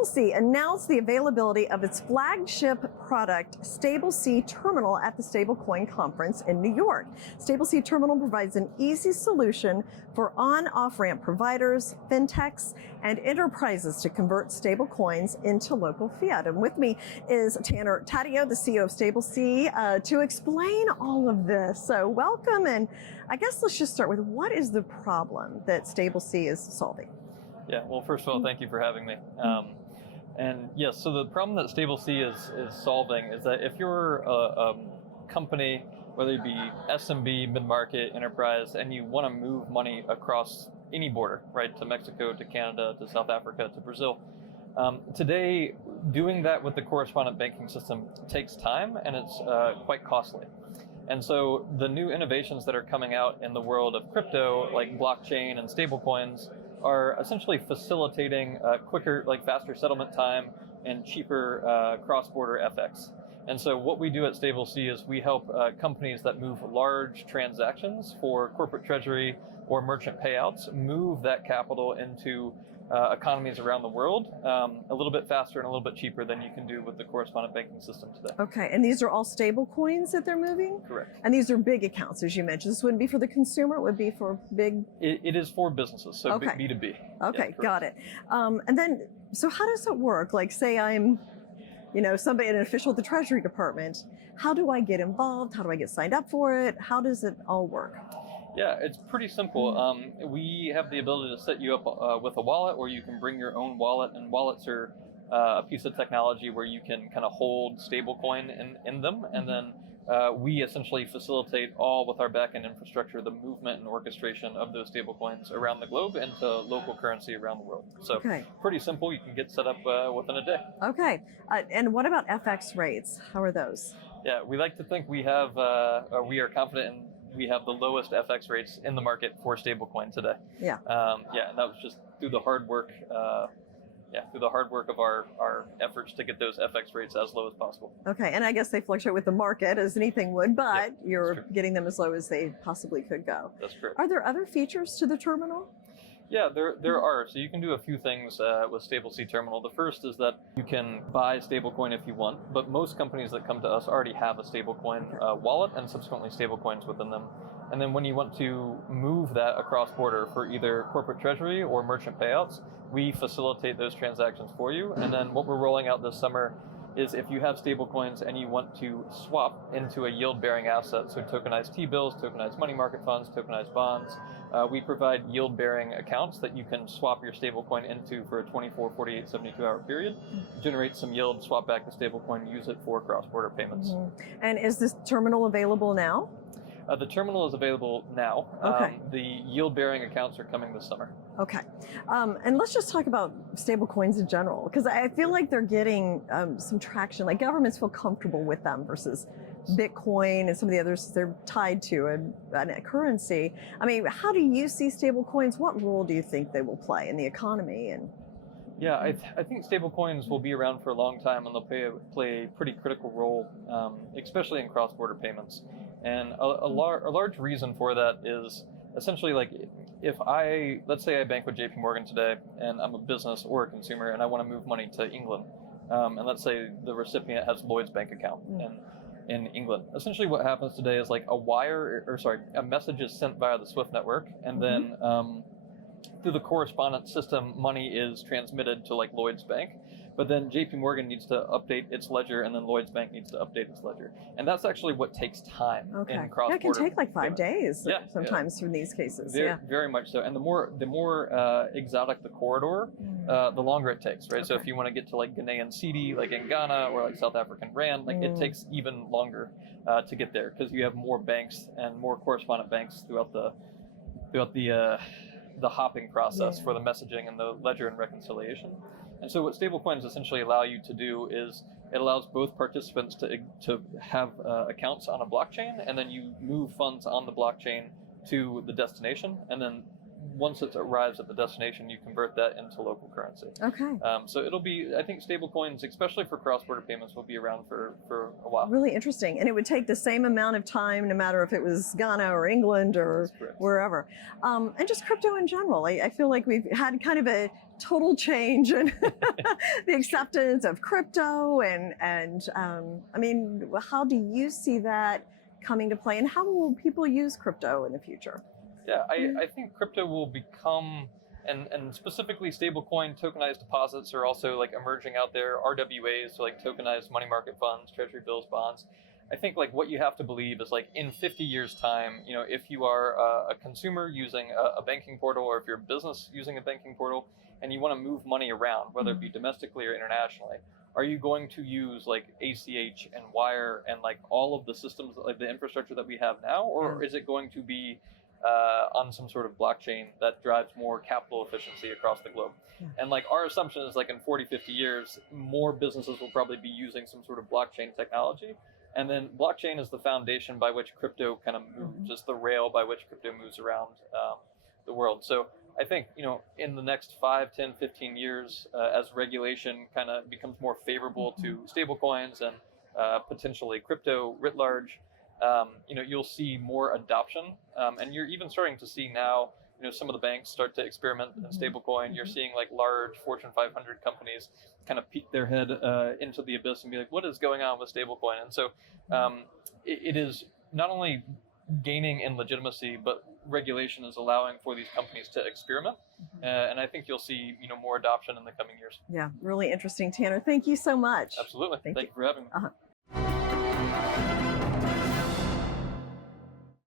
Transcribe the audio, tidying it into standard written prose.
StableC announced the availability of its flagship product, StableC Terminal, at the Stablecoin conference in New York. StableC Terminal provides an easy solution for on-off-ramp providers, fintechs, and enterprises to convert stablecoins into local fiat. And with me is Tanner Taddeo, the CEO of StableC, to explain all of this. So welcome, and I guess let's just start with, what is the problem that StableC is solving? Yeah, well, first of all, thank you for having me. And yes, so the problem that StableC is solving is that if you're a company, whether it be SMB, mid-market, enterprise, and you want to move money across any border, right, to Mexico, to Canada, to South Africa, to Brazil, today, doing that with the correspondent banking system takes time, and it's quite costly. And so the new innovations that are coming out in the world of crypto, like blockchain and stablecoins, are essentially facilitating quicker, faster settlement time and cheaper cross-border FX. And so what we do at StableC is we help companies that move large transactions for corporate treasury or merchant payouts move that capital into economies around the world a little bit faster and a little bit cheaper than you can do with the correspondent banking system today. Okay, and these are all stable coins that they're moving? Correct. And these are big accounts, as you mentioned. This wouldn't be for the consumer, it would be for big... It is for businesses, so okay. B2B. Okay, yeah, got it. And then, so how does it work? Like, say I'm, somebody, an official at the Treasury Department. How do I get involved? How do I get signed up for it? How does it all work? Yeah, it's pretty simple. We have the ability to set you up with a wallet, or you can bring your own wallet, and wallets are a piece of technology where you can kind of hold stablecoin in them, and then we essentially facilitate all with our backend infrastructure the movement and orchestration of those stablecoins around the globe into local currency around the world. So pretty simple. You can get set up within a day. Okay. And what about FX rates? How are those? Yeah, we like to think we have, we are confident in we have the lowest FX rates in the market for stablecoin today. Yeah. And that was just through the hard work. Through the hard work of our efforts to get those FX rates as low as possible. Okay, and I guess they fluctuate with the market as anything would, but you're getting them as low as they possibly could go. That's correct. Are there other features to the terminal? Yeah, there are. So you can do a few things with StableC Terminal. The first is that you can buy stablecoin if you want, but most companies that come to us already have a stablecoin wallet and subsequently stablecoins within them. And then when you want to move that across border for either corporate treasury or merchant payouts, we facilitate those transactions for you. And then what we're rolling out this summer is if you have stablecoins and you want to swap into a yield-bearing asset, so tokenized T-bills, tokenized money market funds, tokenized bonds, we provide yield-bearing accounts that you can swap your stablecoin into for a 24, 48, 72-hour period, generate some yield, swap back the stablecoin, use it for cross-border payments. Mm-hmm. And is this terminal available now? The terminal is available now. Okay. The yield-bearing accounts are coming this summer. Okay. And let's just talk about stablecoins in general, because I feel like they're getting some traction. Like, governments feel comfortable with them versus Bitcoin and some of the others they're tied to a currency. I mean, how do you see stablecoins? What role do you think they will play in the economy? And yeah, I think stablecoins will be around for a long time, and they'll play a pretty critical role, especially in cross-border payments. And a large reason for that is essentially, like, let's say I bank with JP Morgan today, and I'm a business or a consumer, and I want to move money to England, and let's say the recipient has Lloyd's bank account in England. Essentially what happens today is like a message is sent via the SWIFT network, and then through the correspondent system, money is transmitted to like Lloyd's Bank, but then JP Morgan needs to update its ledger, and then Lloyd's Bank needs to update its ledger. And that's actually what takes time in cross-border. It can take like 5 days sometimes in these cases. Very much so. And the more exotic the corridor, the longer it takes, right? Okay. So if you want to get to like Ghanaian cedi, like in Ghana, or like South African rand, like it takes even longer to get there, because you have more banks and more correspondent banks throughout the hopping process for the messaging and the ledger and reconciliation. And so what stablecoins essentially allow you to do is it allows both participants to have accounts on a blockchain, and then you move funds on the blockchain to the destination, and then once it arrives at the destination, you convert that into local currency. Okay. So it'll be, I think stablecoins, especially for cross-border payments, will be around for a while. Really interesting. And it would take the same amount of time, no matter if it was Ghana or England or wherever. And just crypto in general. I feel like we've had kind of a total change in the acceptance of crypto. And I mean, how do you see that coming to play? And how will people use crypto in the future? Yeah, I think crypto will become, and specifically stablecoin tokenized deposits are also like emerging out there. RWAs, so like tokenized money market funds, treasury bills, bonds. I think like what you have to believe is like in 50 years time, you know, if you are a consumer using a banking portal, or if you're a business using a banking portal and you want to move money around, whether it be domestically or internationally, are you going to use like ACH and wire and like all of the systems, like the infrastructure that we have now, or is it going to be on some sort of blockchain that drives more capital efficiency across the globe? And like our assumption is like in 40, 50 years, more businesses will probably be using some sort of blockchain technology. And then blockchain is the foundation by which crypto kind of moves, just the rail by which crypto moves around the world. So I think, you know, in the next 5, 10, 15 years, as regulation kind of becomes more favorable to stablecoins and potentially crypto writ large, you know, you'll see more adoption. And you're even starting to see now, you know, some of the banks start to experiment in stablecoin. You're seeing like large Fortune 500 companies kind of peek their head into the abyss and be like, what is going on with stablecoin? And so it is not only gaining in legitimacy, but regulation is allowing for these companies to experiment. And I think you'll see, you know, more adoption in the coming years. Yeah, really interesting, Tanner. Thank you so much. Absolutely. Thank you for having me.